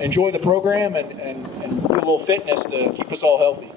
enjoy the program and do a little fitness to keep us all healthy.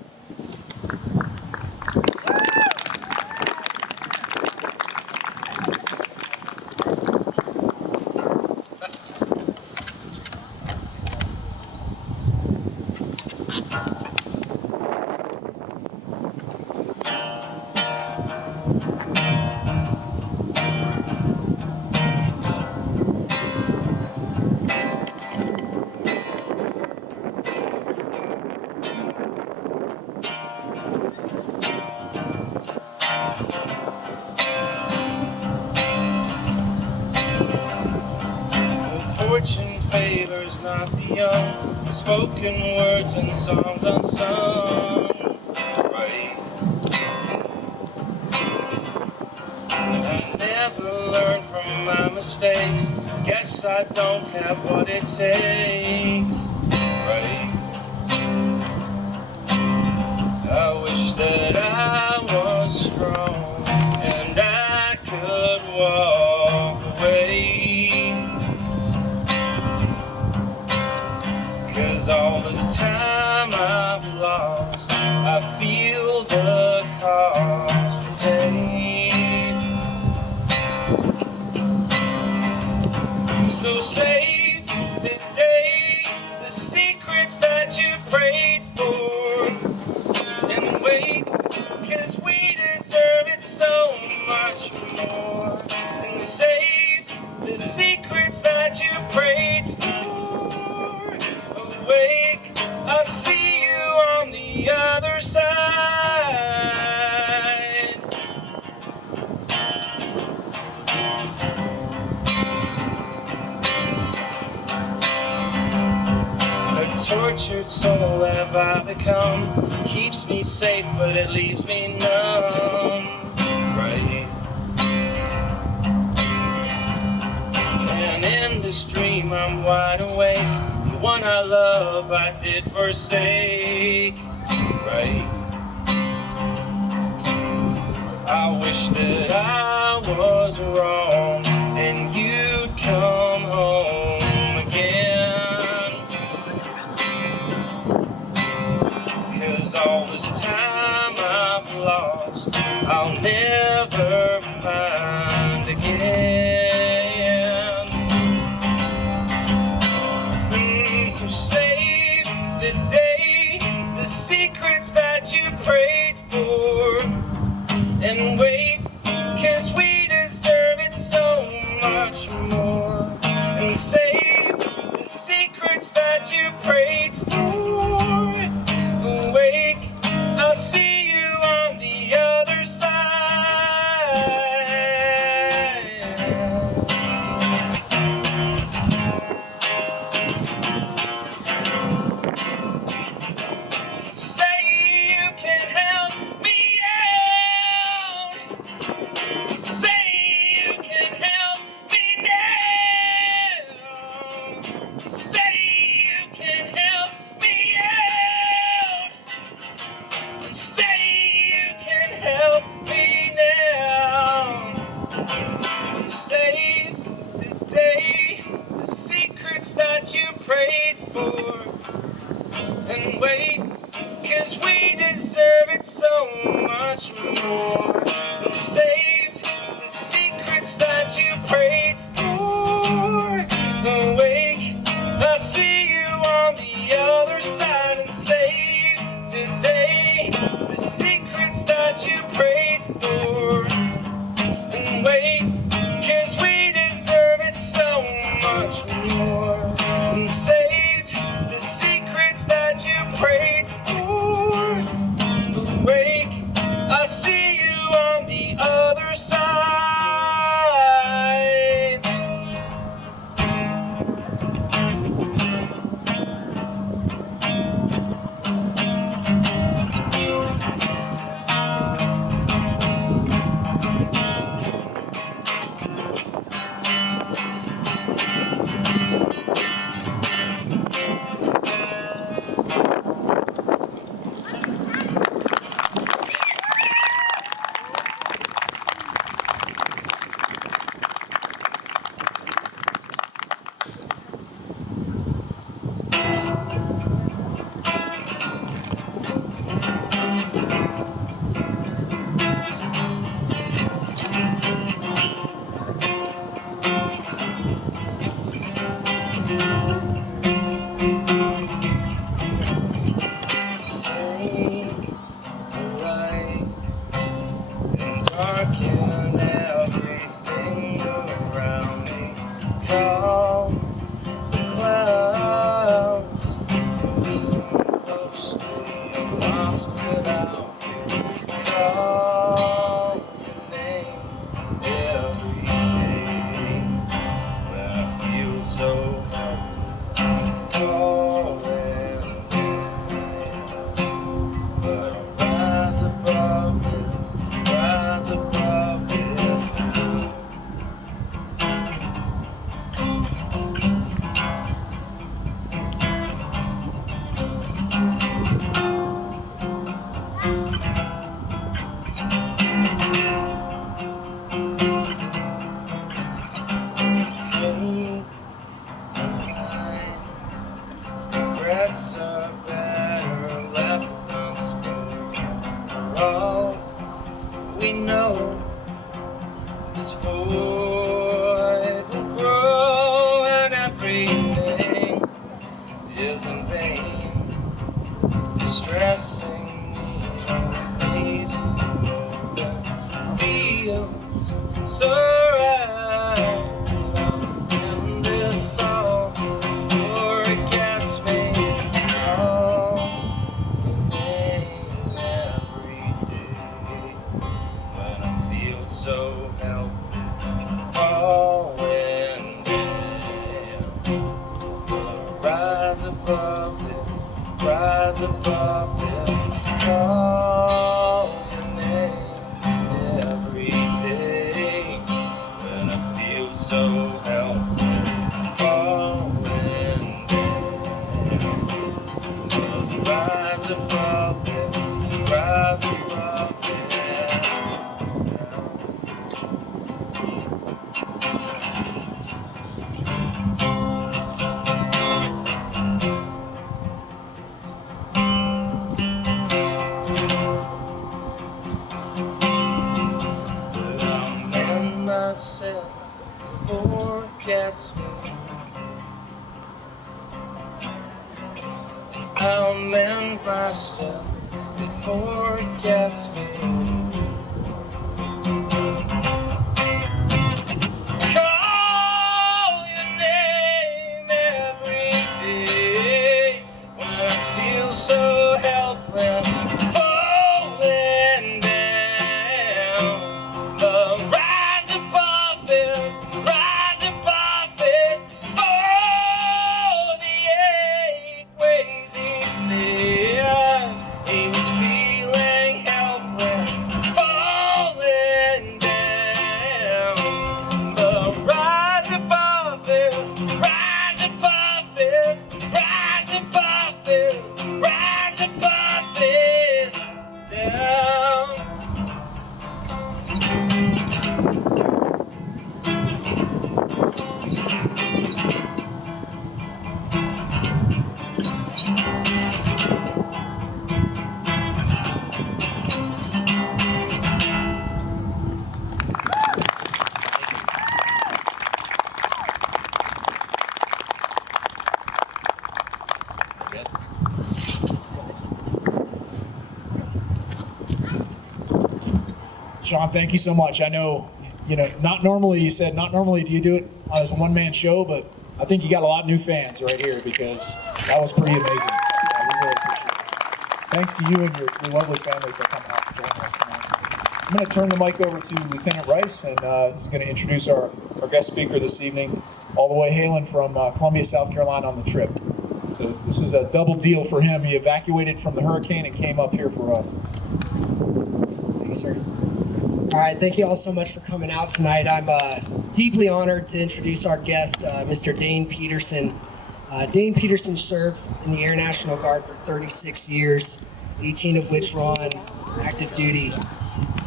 Fortune favors not the young, the spoken words and songs unsung, right? And I never learned from my mistakes, guess I don't have what it takes, right? I wish that I was strong and I could walk away. All this time I've lost, I feel the cost to pay. So save today the secrets that you prayed for, and wait, 'cause we deserve it so much more. And save the secrets that you prayed for. Awake, I'll see you on the other side. A tortured soul have I become, keeps me safe but it leaves me numb, right? And in this dream I'm wide awake, one I love I did forsake, right? I wish that I was wrong and you'd come home again, 'cause all this time I've lost, I'll never find again. So save today the secrets that you prayed for, and wait, 'cause we deserve it so much more. And save the secrets that you prayed for. Awake, I'll see you on the other side. That you prayed for, and wait, 'cause we deserve it so much more. And save the secrets that you prayed for. Awake, I'll see you on the other side. And save today the secrets that you prayed for, and wait, 'cause we deserve it so much more. And save the secrets that you prayed for. Awake, I'll see you on the other side. Take the light and darken everything around me. Calm the clouds. Listen closely, I'm lost without you. Call your name every day when I feel so helpless, falling down. But I'll rise above this, rise above this. Hey, regrets are better left unspoken. For all we know is for it will grow, and everything is in vain. Distressing me, amazing moment feels so right. I'm in this song before it gets me. Oh, your name every day when I feel so helpless, falling down. Rise above this, rise above this. Call your name every day when I feel so helpless, falling down. Rise above this, rise above this. But I'll mend myself before it gets me. I'll mend myself before it gets me. Call your name every day when I feel so helpless, falling down. But rise above this, rise above this. For the 8 ways he said he was feeling helpless, falling down. But rise above this, rise above this, rise above this, rise above this, down. Shaun, thank you so much. I know, not normally, you said, not normally do you do it as a one-man show, but I think you got a lot of new fans right here because that was pretty amazing. We really appreciate it. Thanks to you and your lovely family for coming out and joining us tonight. I'm going to turn the mic over to Lieutenant Rice, and he's going to introduce our guest speaker this evening, all the way hailing from Columbia, South Carolina on the trip. So this is a double deal for him. He evacuated from the hurricane and came up here for us. Thank you, sir. All right, thank you all so much for coming out tonight. I'm deeply honored to introduce our guest, Mr. Dayne Peterson. Dayne Peterson served in the Air National Guard for 36 years, 18 of which were on active duty.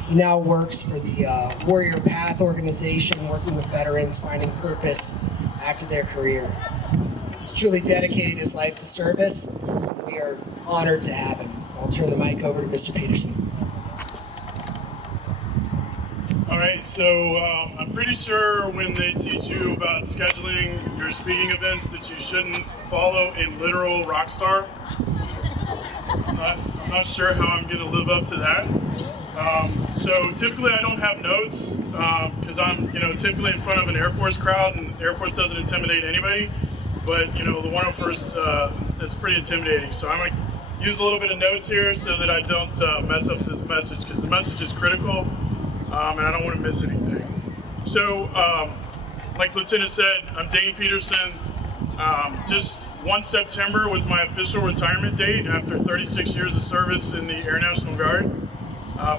He now works for the Warrior Path organization, working with veterans finding purpose after their career. He's truly dedicated his life to service. We are honored to have him. I'll turn the mic over to Mr. Peterson. All right, so I'm pretty sure when they teach you about scheduling your speaking events that you shouldn't follow a literal rock star. I'm not sure how I'm going to live up to that. So typically I don't have notes because I'm, typically in front of an Air Force crowd, and the Air Force doesn't intimidate anybody. But the 101st, it's pretty intimidating. So I'm going to use a little bit of notes here so that I don't mess up this message, because the message is critical, and I don't want to miss anything. So, like Lieutenant said, I'm Dayne Peterson. Just 1 September was my official retirement date after 36 years of service in the Air National Guard.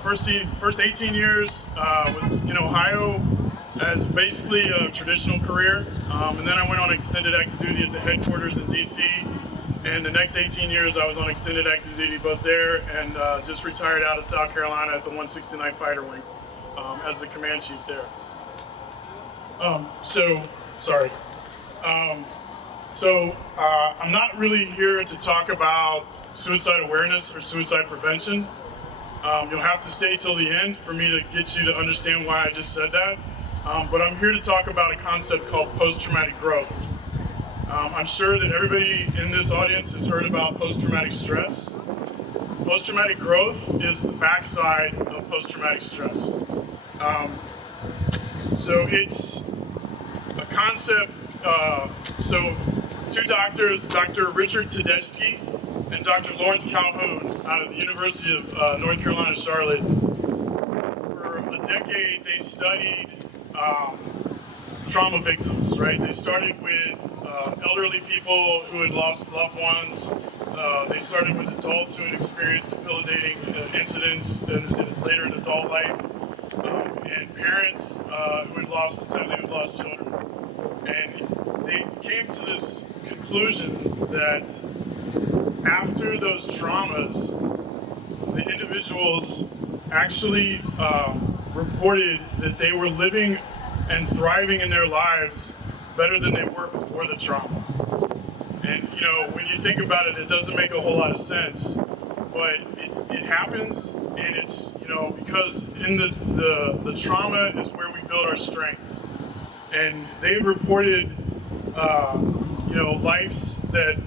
First 18 years was in Ohio as basically a traditional career, and then I went on extended active duty at the headquarters in DC, and the next 18 years I was on extended active duty both there and just retired out of South Carolina at the 169th Fighter Wing as the command chief there. I'm not really here to talk about suicide awareness or suicide prevention. You'll have to stay till the end for me to get you to understand why I just said that. But I'm here to talk about a concept called post-traumatic growth. I'm sure that everybody in this audience has heard about post-traumatic stress. Post-traumatic growth is the backside of post-traumatic stress. So it's a concept, so two doctors, Dr. Richard Tedeschi and Dr. Lawrence Calhoun out of the University of North Carolina, Charlotte. For a decade, they studied trauma victims, right? They started with elderly people who had lost loved ones. They started with adults who had experienced debilitating incidents later in adult life, and parents who had lost children. And they came to this conclusion that after those traumas, the individuals actually reported that they were living and thriving in their lives better than they were before the trauma. And when you think about it, it doesn't make a whole lot of sense, but it happens, and it's because in the trauma is where we build our strengths. And they reported lives that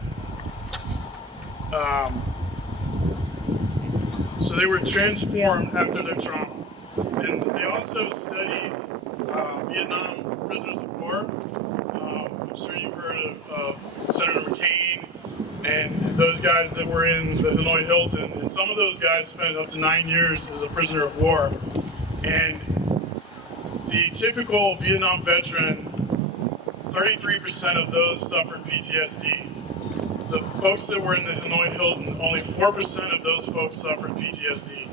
so they were transformed after their trauma. And they also studied Vietnam prisoners of war. I'm sure you've heard of Senator McCain and those guys that were in the Hanoi Hilton. And some of those guys spent up to 9 years as a prisoner of war. And the typical Vietnam veteran, 33% of those suffered PTSD. The folks that were in the Hanoi Hilton, only 4% of those folks suffered PTSD.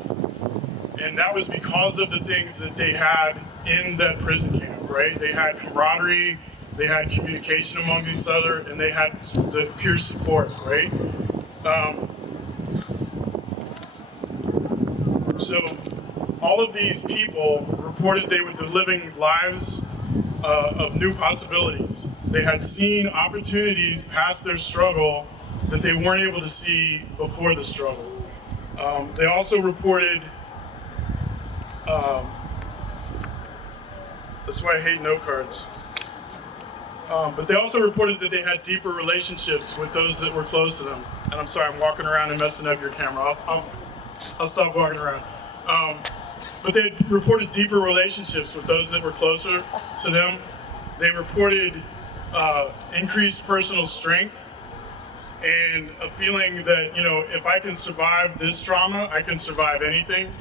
And that was because of the things that they had in that prison camp, right? They had camaraderie, they had communication among each other, and they had the peer support, right? So all of these people reported they were living lives of new possibilities. They had seen opportunities past their struggle that they weren't able to see before the struggle. They also reported, that's why I hate note cards. But they also reported that they had deeper relationships with those that were close to them. And I'm sorry, I'm walking around and messing up your camera. I'll stop walking around. But they reported deeper relationships with those that were closer to them. They reported increased personal strength and a feeling that, if I can survive this trauma, I can survive anything.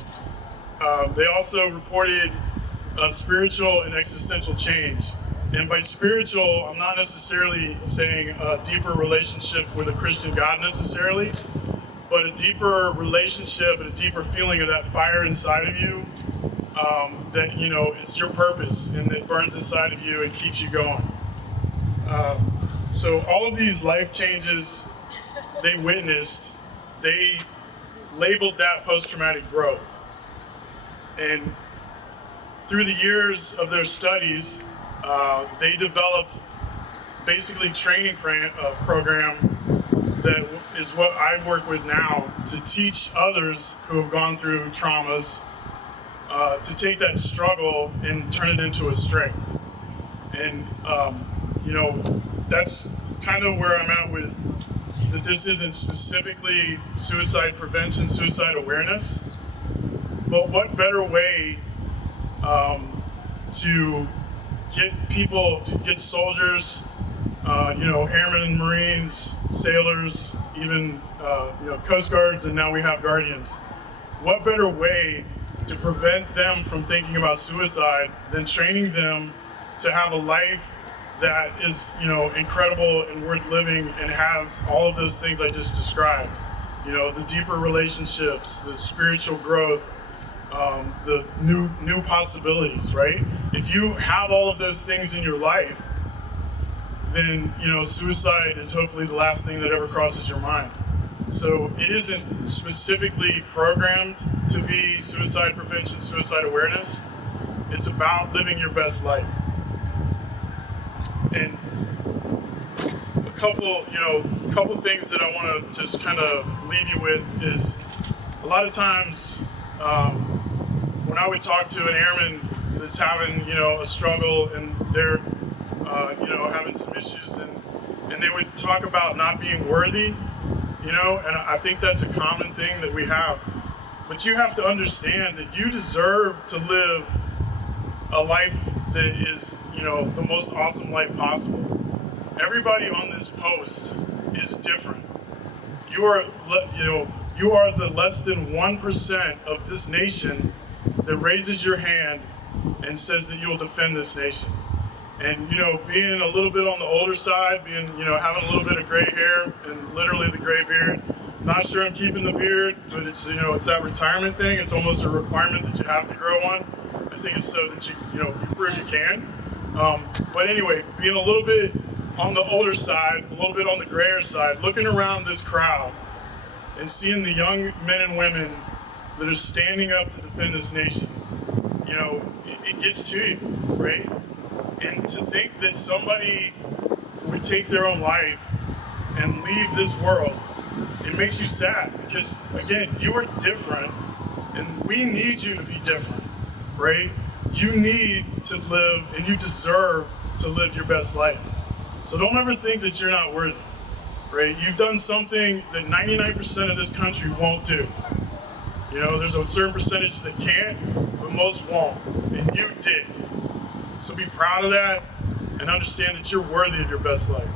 They also reported spiritual and existential change. And by spiritual, I'm not necessarily saying a deeper relationship with a Christian God necessarily, but a deeper relationship and a deeper feeling of that fire inside of you that, it's your purpose and that burns inside of you and keeps you going. So all of these life changes they witnessed, they labeled that post-traumatic growth. And through the years of their studies, they developed basically training program that is what I work with now to teach others who have gone through traumas to take that struggle and turn it into a strength. And, that's kind of where I'm at with that. This isn't specifically suicide prevention, suicide awareness, but what better way to get people, to get soldiers, airmen and Marines, sailors, even, Coast Guards, and now we have Guardians. What better way to prevent them from thinking about suicide than training them to have a life that is, incredible and worth living and has all of those things I just described. The deeper relationships, the spiritual growth, the new possibilities, right? If you have all of those things in your life, then, suicide is hopefully the last thing that ever crosses your mind. So it isn't specifically programmed to be suicide prevention, suicide awareness. It's about living your best life. And a couple things that I want to just kind of leave you with is a lot of times when I would talk to an airman that's having, a struggle and they're, having some issues and they would talk about not being worthy, and I think that's a common thing that we have. But you have to understand that you deserve to live a life that is, the most awesome life possible. Everybody on this post is different. You are the less than 1% of this nation that raises your hand and says that you will defend this nation. And, being a little bit on the older side, having a little bit of gray hair and literally the gray beard, not sure I'm keeping the beard, but it's, it's that retirement thing. It's almost a requirement that you have to grow one. I think it's so that you prove you can. But anyway, being a little bit on the older side, a little bit on the grayer side, looking around this crowd and seeing the young men and women that are standing up to defend this nation, it gets to you, right? And to think that somebody would take their own life and leave this world, it makes you sad because, again, you are different and we need you to be different, right? You need to live and you deserve to live your best life. So don't ever think that you're not worthy, right? You've done something that 99% of this country won't do. There's a certain percentage that can't, but most won't, and you did. So be proud of that and understand that you're worthy of your best life.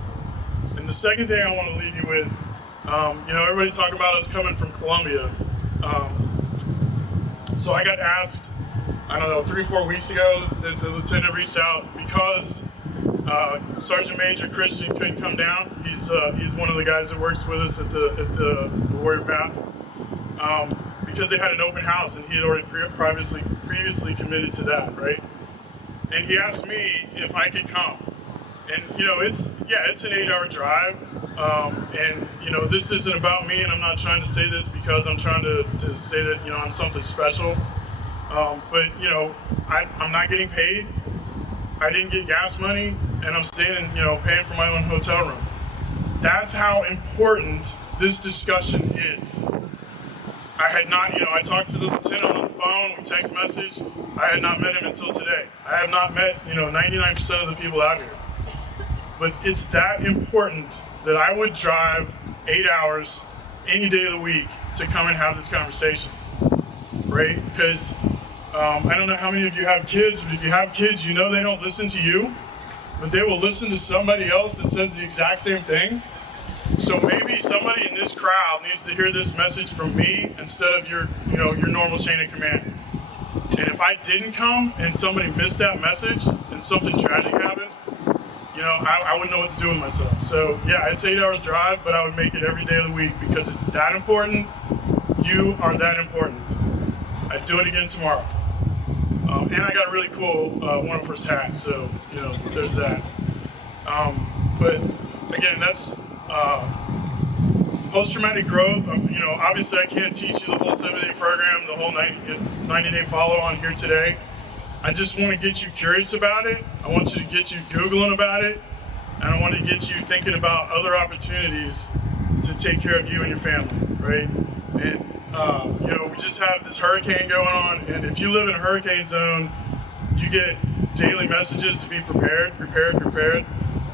And the second thing I want to leave you with, everybody's talking about us coming from Colombia. So I got asked, 3-4 weeks ago, the lieutenant reached out because Sergeant Major Christian couldn't come down. He's one of the guys that works with us at the Warrior Path. Because they had an open house and he had already previously committed to that, right? And he asked me if I could come. And it's an 8-hour drive. And this isn't about me, and I'm not trying to say this because I'm trying to say that I'm something special. But I'm not getting paid. I didn't get gas money, and I'm staying, paying for my own hotel room. That's how important this discussion is. I had not, I talked to the lieutenant on the phone, we text message. I had not met him until today. I have not met, 99% of the people out here. But it's that important that I would drive 8 hours any day of the week to come and have this conversation, right? Because I don't know how many of you have kids, but if you have kids, they don't listen to you, but they will listen to somebody else that says the exact same thing. So maybe somebody in this crowd needs to hear this message from me instead of your normal chain of command. And if I didn't come and somebody missed that message and something tragic happened, I wouldn't know what to do with myself. So yeah, it's 8 hours drive, but I would make it every day of the week because it's that important. You are that important. I'd do it again tomorrow. And I got a really cool one for his hat, so there's that. But again, that's post-traumatic growth. Obviously I can't teach you the whole 7-day program, the whole 90-day follow-on here today. I just want to get you curious about it. I want you to get you Googling about it, and I want to get you thinking about other opportunities to take care of you and your family, right? And we just have this hurricane going on, and if you live in a hurricane zone, you get daily messages to be prepared.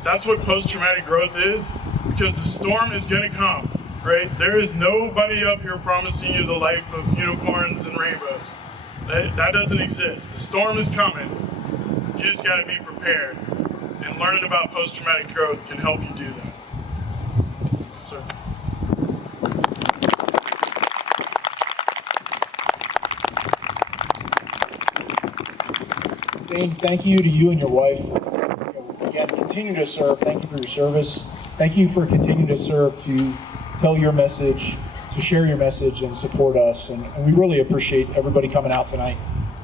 That's what post-traumatic growth is, because the storm is going to come, right? There is nobody up here promising you the life of unicorns and rainbows. That doesn't exist. The storm is coming. You just got to be prepared. And learning about post-traumatic growth can help you do that. Sir. Dayne, thank you to you and your wife. Again, continue to serve. Thank you for your service. Thank you for continuing to serve, to tell your message, to share your message and support us. And we really appreciate everybody coming out tonight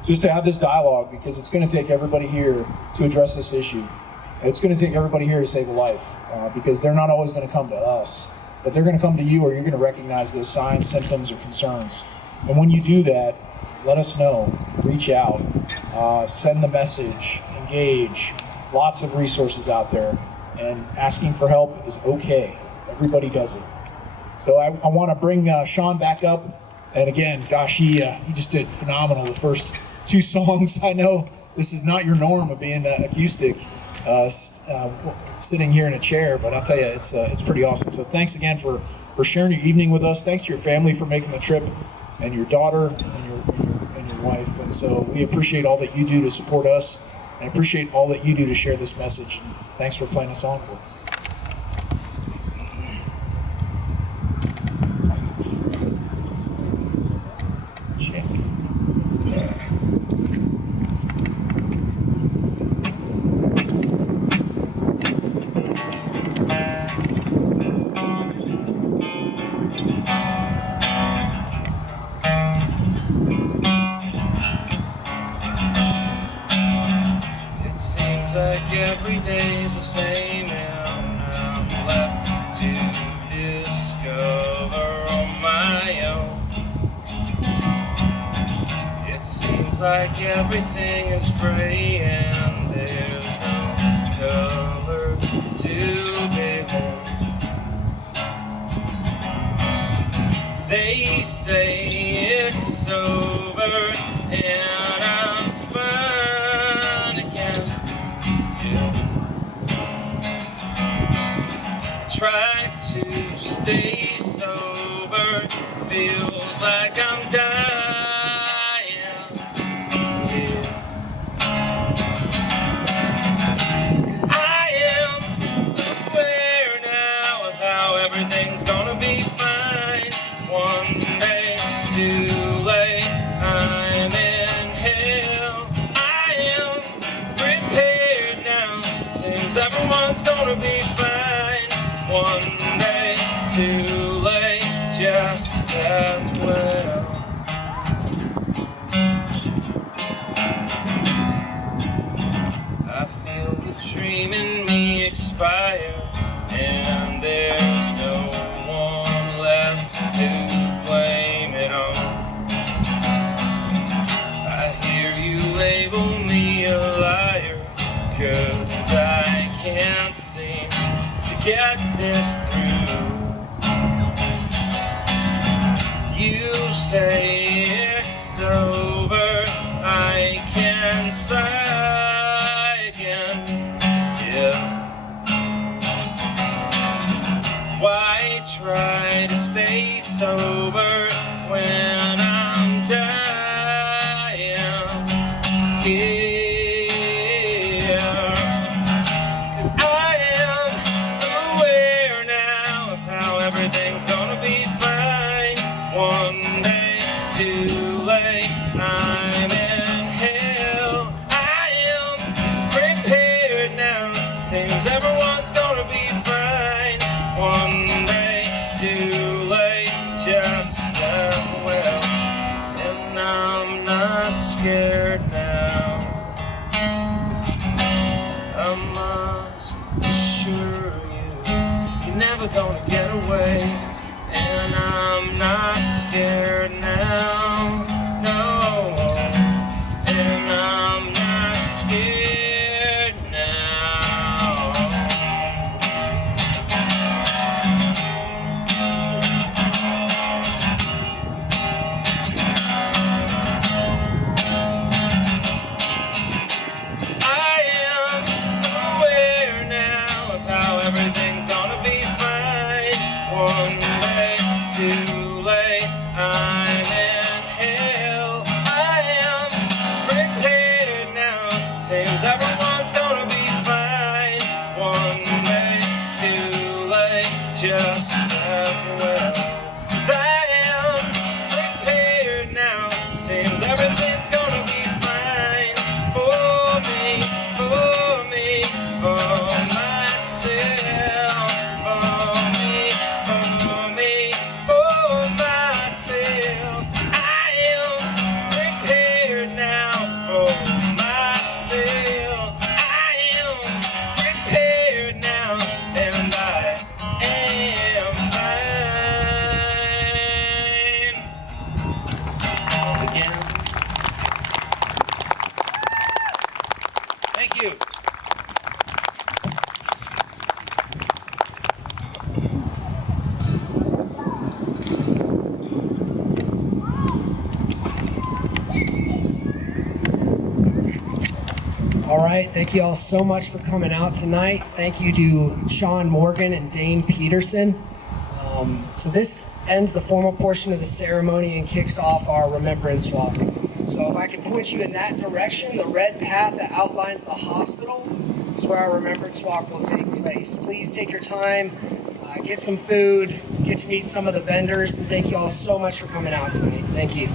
just to have this dialogue, because it's going to take everybody here to address this issue. It's going to take everybody here to save a life, because they're not always going to come to us, but they're going to come to you, or you're going to recognize those signs, symptoms, or concerns. And when you do that, let us know, reach out, send the message, engage. Lots of resources out there, and asking for help is okay. Everybody does it. So I want to bring Shaun back up. And again, gosh, he just did phenomenal the first 2 songs. I know this is not your norm of being acoustic, sitting here in a chair, but I'll tell you, it's pretty awesome. So thanks again for sharing your evening with us. Thanks to your family for making the trip, and your daughter and your wife. And so we appreciate all that you do to support us, and I appreciate all that you do to share this message. And thanks for playing a song for us. Every day's the same, and I'm left to discover on my own. It seems like everything is gray and there's no color to behold. They say it's over and I'm fine again. Try to stay sober, feels like I'm dying, yeah. 'Cause I am aware now of how everything's gonna be fine. One day too late, I'm in hell. I am prepared now, seems everyone's gonna be fine. One day too late, just as well. I feel the dream in me expire, and there's no one left to blame it on. I hear you label me a liar, 'cause I can't seem get this through. You say it's over, I can sigh again, yeah. Why try to stay sober when I'm dying, yeah. Everything's gonna be fine. One day too late, I'm in hell. I am prepared now, seems everyone's gonna be fine. One day too late, just as well. And I'm not scared now. I must assure you, you're never gonna get away, and I'm not scared now, no, and I'm not scared now. well. 'Cause I am prepared now. Seems everything's gonna be fine for me, for me, for myself, for me, for me, for myself. I am prepared now for myself. I am prepared now, and I am fine. Again. Thank you. All right, thank you all so much for coming out tonight. Thank you to Shaun Morgan and Dayne Peterson. So this ends the formal portion of the ceremony and kicks off our remembrance walk. So if I can point you in that direction, the red path that outlines the hospital is where our remembrance walk will take place. Please take your time, get some food, get to meet some of the vendors, and thank you all so much for coming out tonight. Thank you.